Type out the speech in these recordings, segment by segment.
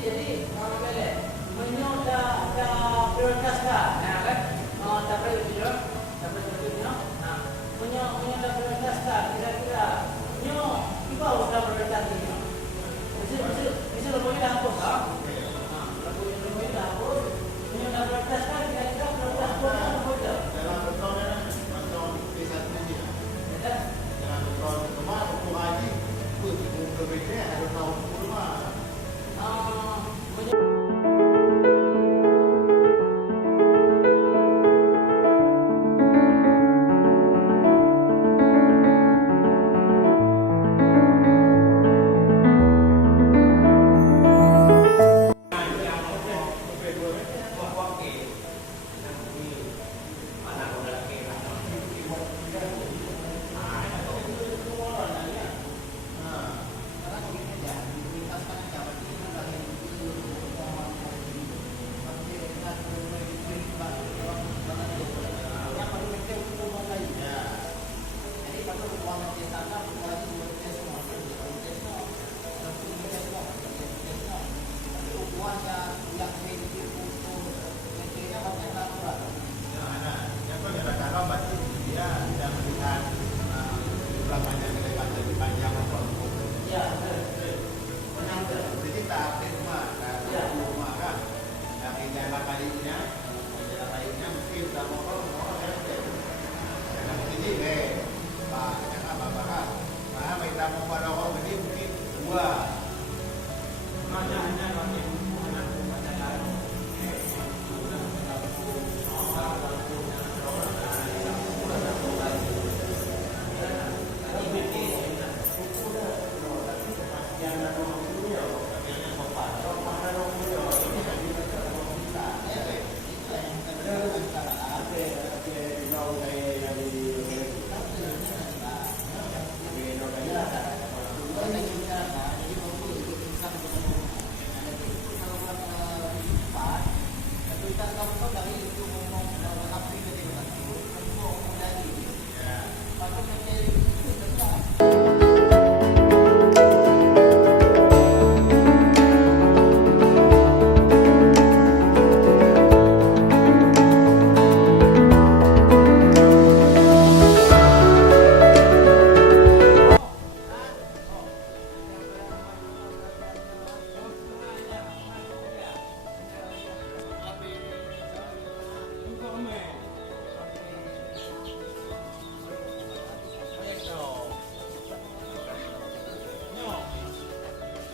Jadi kalau boleh menyoda prioritas dah, nah kan? Tak perlu video, tak perlu video. Nah, menyoda prioritas dah. Kira-kira, kita sudah prioritas ini. Bisa lebih dah hapus, ah? Lebih dah hapus. Menyoda prioritas dah. Kira-kira prioritas pun apa dah? Dalam betul bisa sendiri. Dalam betul cuma untuk haji, itu berbeda ada tahun kurma.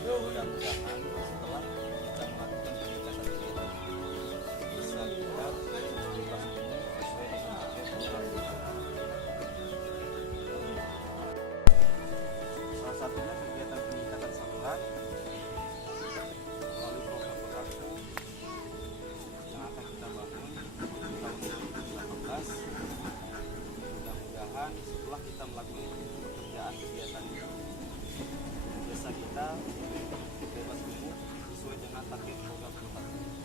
Mudah-mudahan setelah kita melakukan peningkatan ini bisa kita bebas ini sesuai dengan salah satunya kegiatan peningkatan saluran melalui program production yang akan kita bangun di tahun 2018. Mudah-mudahan setelah kita melakukan pekerjaan kegiatan ini desa kita bebas lumut sesuai dengan target program production.